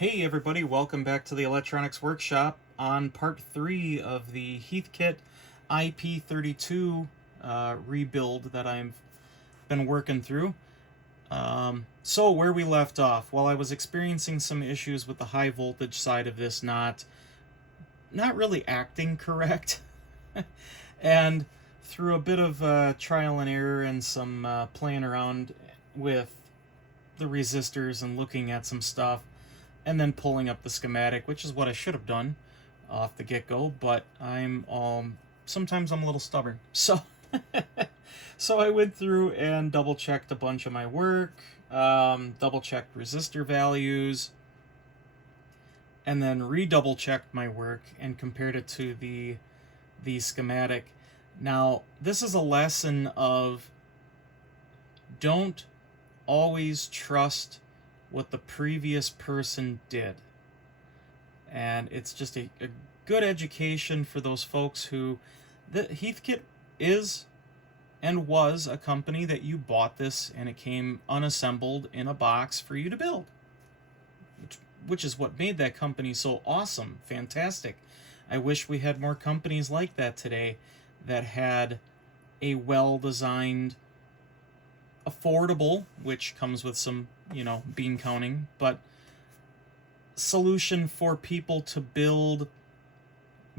Hey everybody, welcome back to the Electronics Workshop on part 3 of the Heath kit IP-32 rebuild that I've been working through. So where we left off, while I was experiencing some issues with the high voltage side of this not really acting correct, and through a bit of trial and error and some playing around with the resistors and looking at some stuff, and then pulling up the schematic, which is what I should have done off the get-go, but sometimes I'm a little stubborn. So so I went through and double-checked a bunch of my work, double-checked resistor values, and then re-double-checked my work and compared it to the schematic. Now, this is a lesson of don't always trust what the previous person did. And it's just a good education for those folks who... The Heath kit is and was a company that you bought this and it came unassembled in a box for you to build. Which is what made that company so awesome, fantastic. I wish we had more companies like that today that had a well-designed, affordable, which comes with some, bean counting, but solution for people to build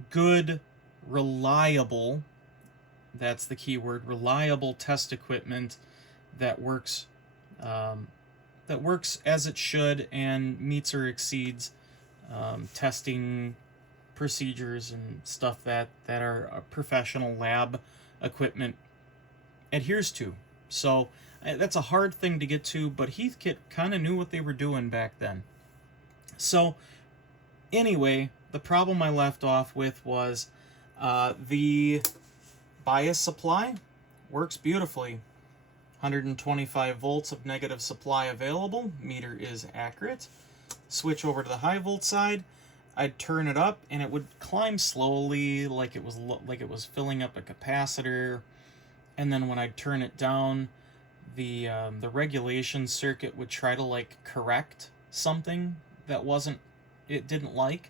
good, reliable, that's the key word, reliable test equipment that works as it should and meets or exceeds testing procedures and stuff that our professional lab equipment adheres to. So that's a hard thing to get to, but Heath kit kind of knew what they were doing back then. So anyway, the problem I left off with was the bias supply works beautifully. 125 volts of negative supply available. Meter is accurate. Switch over to the high volt side. I'd turn it up and it would climb slowly, like it was filling up a capacitor. And then when I'd turn it down, the regulation circuit would try to correct something that it didn't like.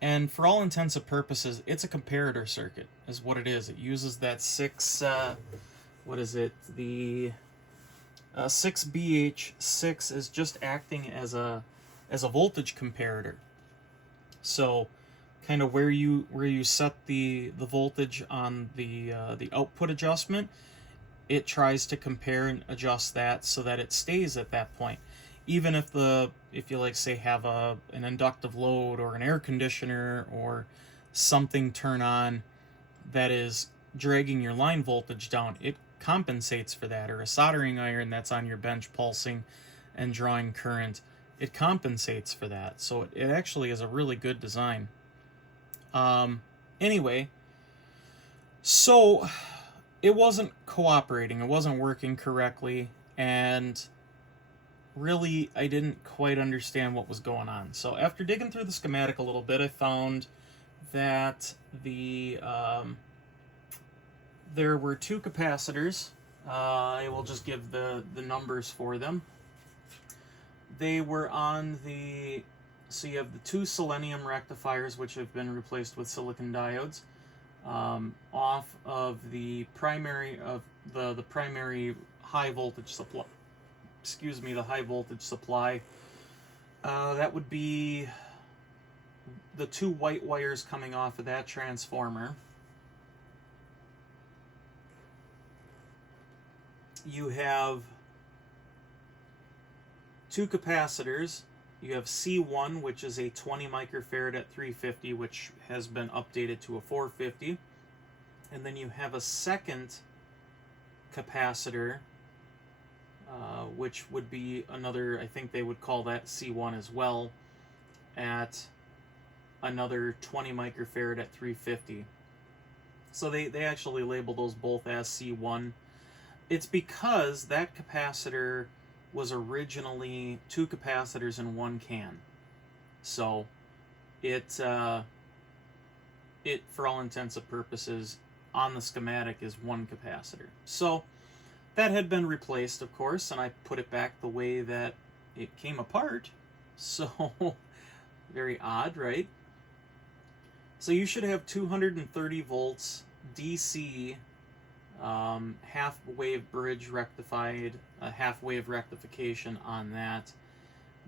And for all intents and purposes, it's a comparator circuit is what it is. It uses that 6BH6 is just acting as a voltage comparator. So kind of where you set the voltage on the output adjustment, it tries to compare and adjust that so that it stays at that point. Even if you say have an inductive load or an air conditioner or something turn on that is dragging your line voltage down, it compensates for that. Or a soldering iron that's on your bench pulsing and drawing current, it compensates for that. So it actually is a really good design. Anyway, so it wasn't cooperating, it wasn't working correctly, and really I didn't quite understand what was going on. So after digging through the schematic a little bit, I found that there were two capacitors. I will just give the numbers for them. They were on so you have the two selenium rectifiers, which have been replaced with silicon diodes, off of the primary high voltage supply. Excuse me, the high voltage supply. That would be the two white wires coming off of that transformer. You have two capacitors. You have C1, which is a 20 microfarad at 350, which has been updated to a 450. And then you have a second capacitor, which would be another, I think they would call that C1 as well, at another 20 microfarad at 350. So they actually label those both as C1. It's because that capacitor was originally two capacitors in one can. So it for all intents and purposes on the schematic is one capacitor. So that had been replaced, of course, and I put it back the way that it came apart. So, very odd, right? So you should have 230 volts DC, half wave bridge rectified, a half wave rectification on that,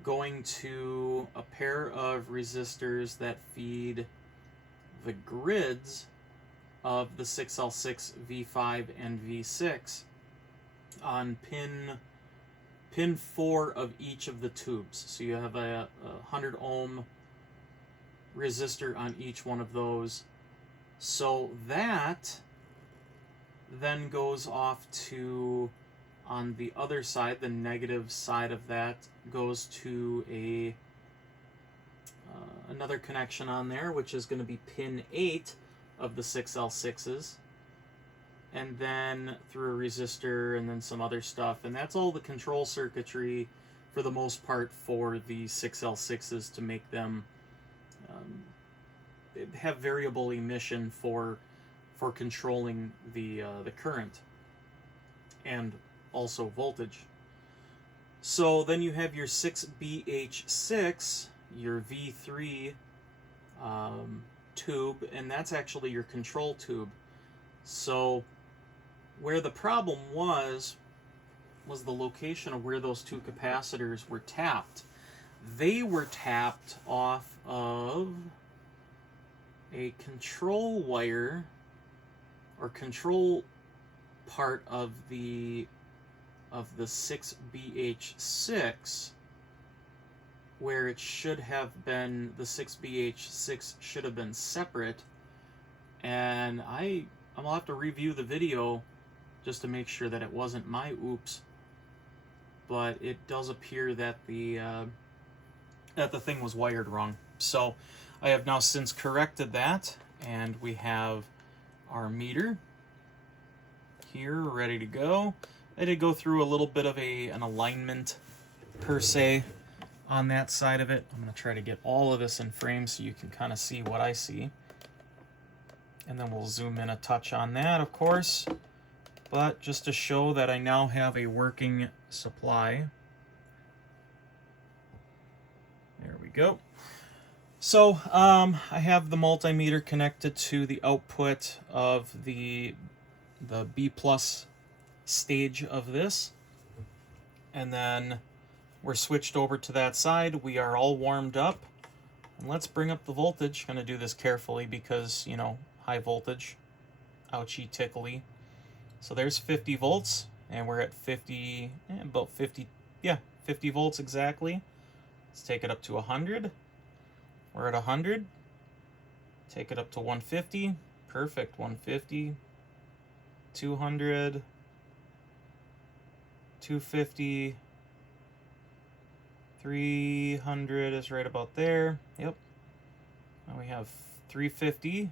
going to a pair of resistors that feed the grids of the 6L6 V5 and V6 on pin 4 of each of the tubes. So you have a 100 ohm resistor on each one of those. So that then goes off to, on the other side, the negative side of that goes to a another connection on there, which is going to be pin 8 of the 6L6s, and then through a resistor and then some other stuff, and that's all the control circuitry for the most part for the 6L6s to make them have variable emission for controlling the current and also voltage. So then you have your 6BH6, your V3 tube, and that's actually your control tube. So where the problem was the location of where those two capacitors were tapped. They were tapped off of a control wire or control part of the 6BH6, where it should have been, the 6BH6 should have been separate, and I'm gonna have to review the video just to make sure that it wasn't my oops, but it does appear that the thing was wired wrong. So I have now since corrected that, and we have our meter here ready to go. I did go through a little bit of an alignment per se on that side of it. I'm going to try to get all of this in frame so you can kind of see what I see. And then we'll zoom in a touch on that, of course. But just to show that I now have a working supply. There we go. So I have the multimeter connected to the output of the B plus stage of this, and then we're switched over to that side. We are all warmed up, and let's bring up the voltage. I'm going to do this carefully because, you know, high voltage, ouchie tickly. So there's 50 volts, and we're at 50, about 50, yeah, 50 volts exactly. Let's take it up to 100. We're at 100. Take it up to 150. Perfect, 150. 200. 250. 300 is right about there. Yep. Now we have 350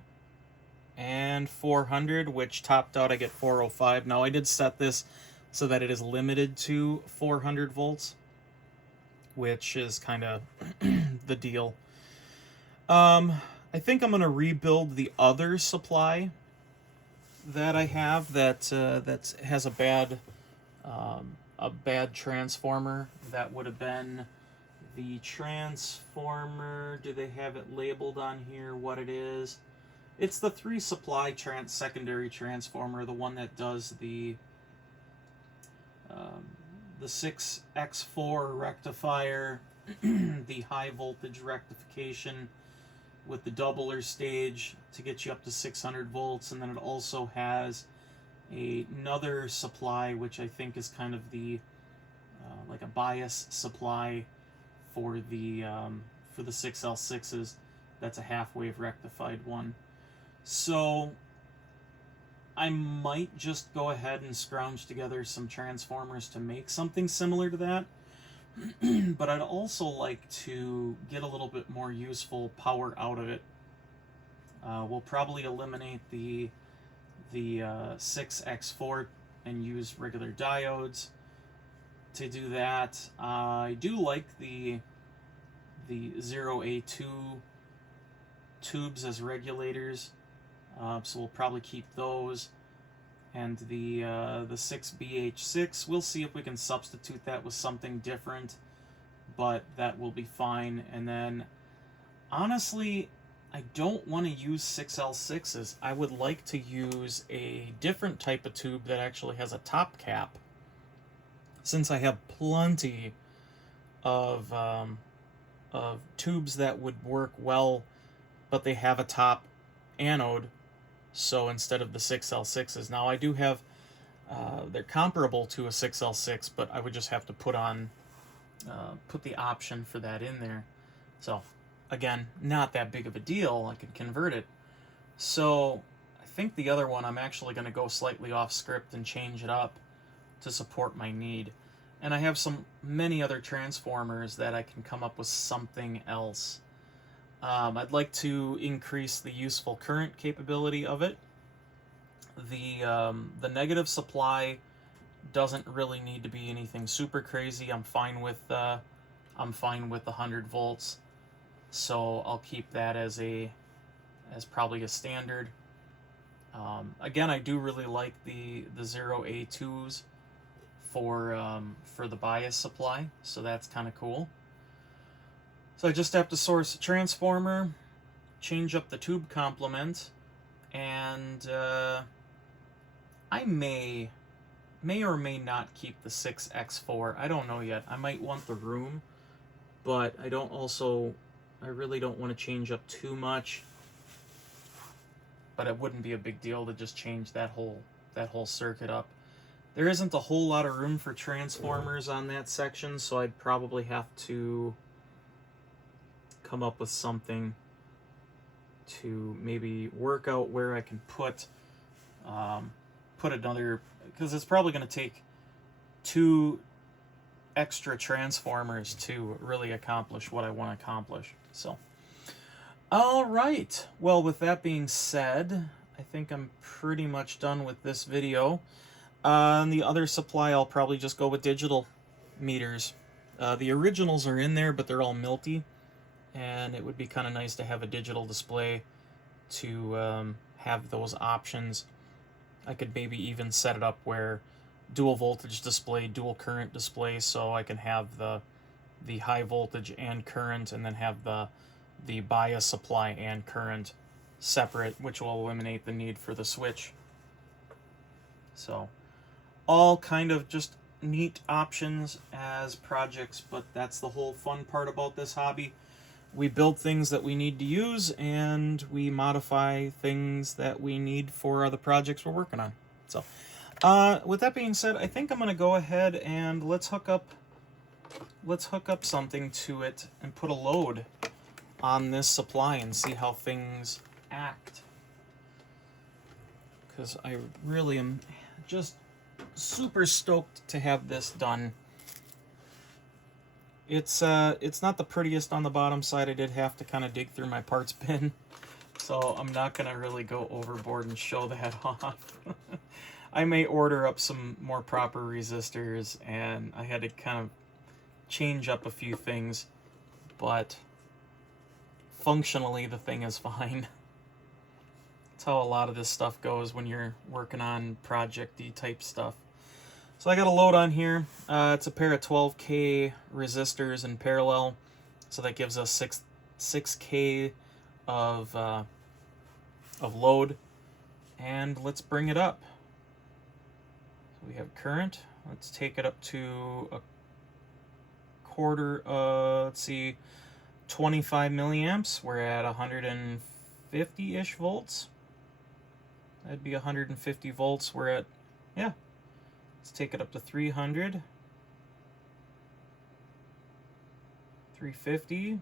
and 400, which topped out I get 405. Now I did set this so that it is limited to 400 volts, which is kind of the deal. I think I'm going to rebuild the other supply that I have that has a bad transformer. That would have been the transformer. Do they have it labeled on here what it is? It's the 3 supply secondary transformer, the one that does the 6X4 rectifier, the high voltage rectification with the doubler stage to get you up to 600 volts, and then it also has another supply which I think is kind of the like a bias supply for the 6L6s. That's a half wave rectified one. So I might just go ahead and scrounge together some transformers to make something similar to that. But I'd also like to get a little bit more useful power out of it. We'll probably eliminate the 6X4 and use regular diodes to do that. I do like the 0A2 tubes as regulators, so we'll probably keep those. And the 6BH6, we'll see if we can substitute that with something different. but that will be fine. And then, honestly, I don't want to use 6L6s. I would like to use a different type of tube that actually has a top cap, since I have plenty of tubes that would work well, but they have a top anode. So instead of the 6L6s, now I do have, they're comparable to a 6L6, but I would just have to put the option for that in there. So again, not that big of a deal. I could convert it. So I think the other one, I'm actually going to go slightly off script and change it up to support my need. And I have many other transformers that I can come up with something else. I'd like to increase the useful current capability of it. The negative supply doesn't really need to be anything super crazy. I'm fine with 100 volts, so I'll keep that as probably a standard. Again, I do really like the 0A2s for the bias supply, so that's kind of cool. So I just have to source a transformer, change up the tube complement, and I may or may not keep the 6X4. I don't know yet. I might want the room, but I really don't want to change up too much. But it wouldn't be a big deal to just change that whole circuit up. There isn't a whole lot of room for transformers on that section, so I'd probably have to come up with something to maybe work out where I can put another, because it's probably going to take 2 extra transformers to really accomplish what I want to accomplish. So, all right. Well, with that being said, I think I'm pretty much done with this video. On the other supply, I'll probably just go with digital meters. The originals are in there, but they're all milty, and it would be kind of nice to have a digital display to have those options. I could maybe even set it up where dual voltage display, dual current display, so I can have the high voltage and current, and then have the bias supply and current separate, which will eliminate the need for the switch. So all kind of just neat options as projects, but that's the whole fun part about this hobby. We build things that we need to use, and we modify things that we need for the projects we're working on. So, with that being said, I think I'm going to go ahead and let's hook up something to it and put a load on this supply and see how things act. Because I really am just super stoked to have this done. It's not the prettiest on the bottom side. I did have to kind of dig through my parts bin, so I'm not going to really go overboard and show that off. I may order up some more proper resistors, and I had to kind of change up a few things, but functionally the thing is fine. That's how a lot of this stuff goes when you're working on project-y type stuff. So I got a load on here. It's a pair of 12K resistors in parallel, so that gives us 6K of load. And let's bring it up. So we have current. Let's take it up to a quarter. Let's see, 25 milliamps. We're at 150-ish volts. That'd be 150 volts. We're at, yeah. Let's take it up to 300. 350.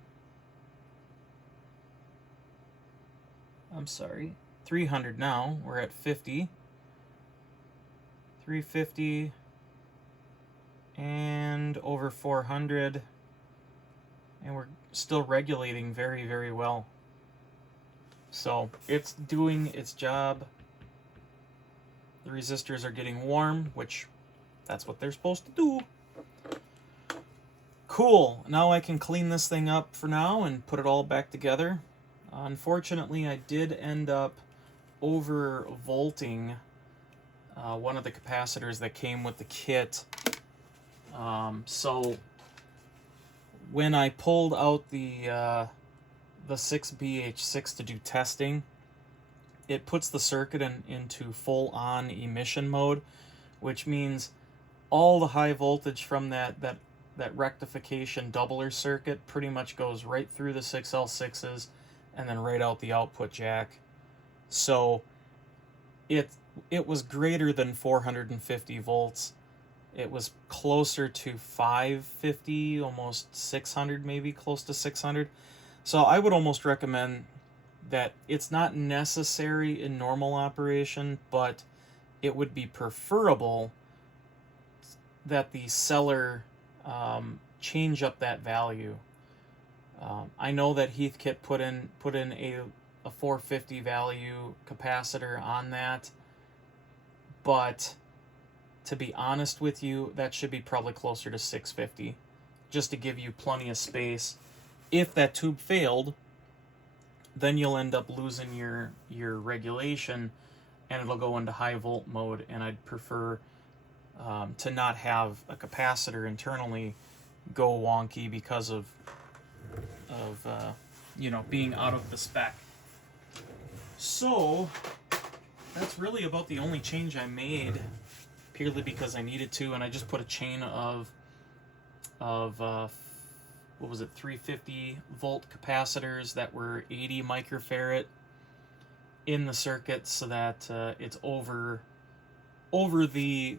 I'm sorry. 300 now. We're at 50. 350. And over 400. And we're still regulating very, very well. So it's doing its job. The resistors are getting warm, which that's what they're supposed to do. Cool. Now I can clean this thing up for now and put it all back together. Unfortunately, I did end up overvolting one of the capacitors that came with the kit. So when I pulled out the 6BH6 to do testing, it puts the circuit into full-on emission mode, which means all the high voltage from that rectification doubler circuit pretty much goes right through the 6L6s and then right out the output jack. So it was greater than 450 volts. It was closer to 550, almost 600, maybe close to 600. So I would almost recommend that it's not necessary in normal operation, but it would be preferable that the seller change up that value. I know that Heathkit put in a 450 value capacitor on that, but to be honest with you, that should be probably closer to 650, just to give you plenty of space. If that tube failed, then you'll end up losing your regulation, and it'll go into high volt mode, and I'd prefer to not have a capacitor internally go wonky because of being out of the spec. So that's really about the only change I made, purely because I needed to, and I just put a chain of what was it, 350 volt capacitors that were 80 microfarad in the circuit, so that it's over the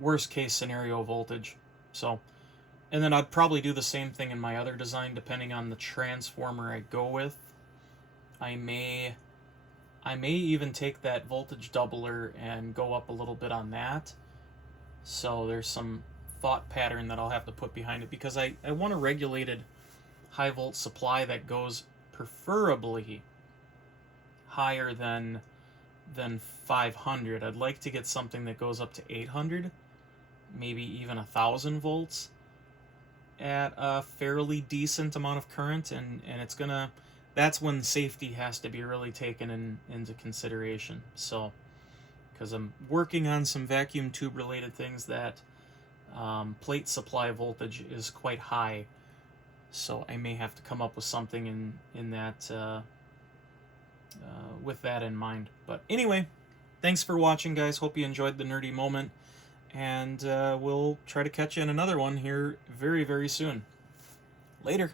worst case scenario voltage. So, and then I'd probably do the same thing in my other design, depending on the transformer I go with. I may even take that voltage doubler and go up a little bit on that. So there's some thought pattern that I'll have to put behind it, because I want a regulated high volt supply that goes preferably higher than 500. I'd like to get something that goes up to 800, maybe even 1,000 volts at a fairly decent amount of current, and it's gonna, that's when safety has to be really taken into consideration. So, because I'm working on some vacuum tube related things that plate supply voltage is quite high, so I may have to come up with something in that with that in mind. But anyway, thanks for watching, guys. Hope you enjoyed the nerdy moment, and we'll try to catch you in another one here very, very soon. Later.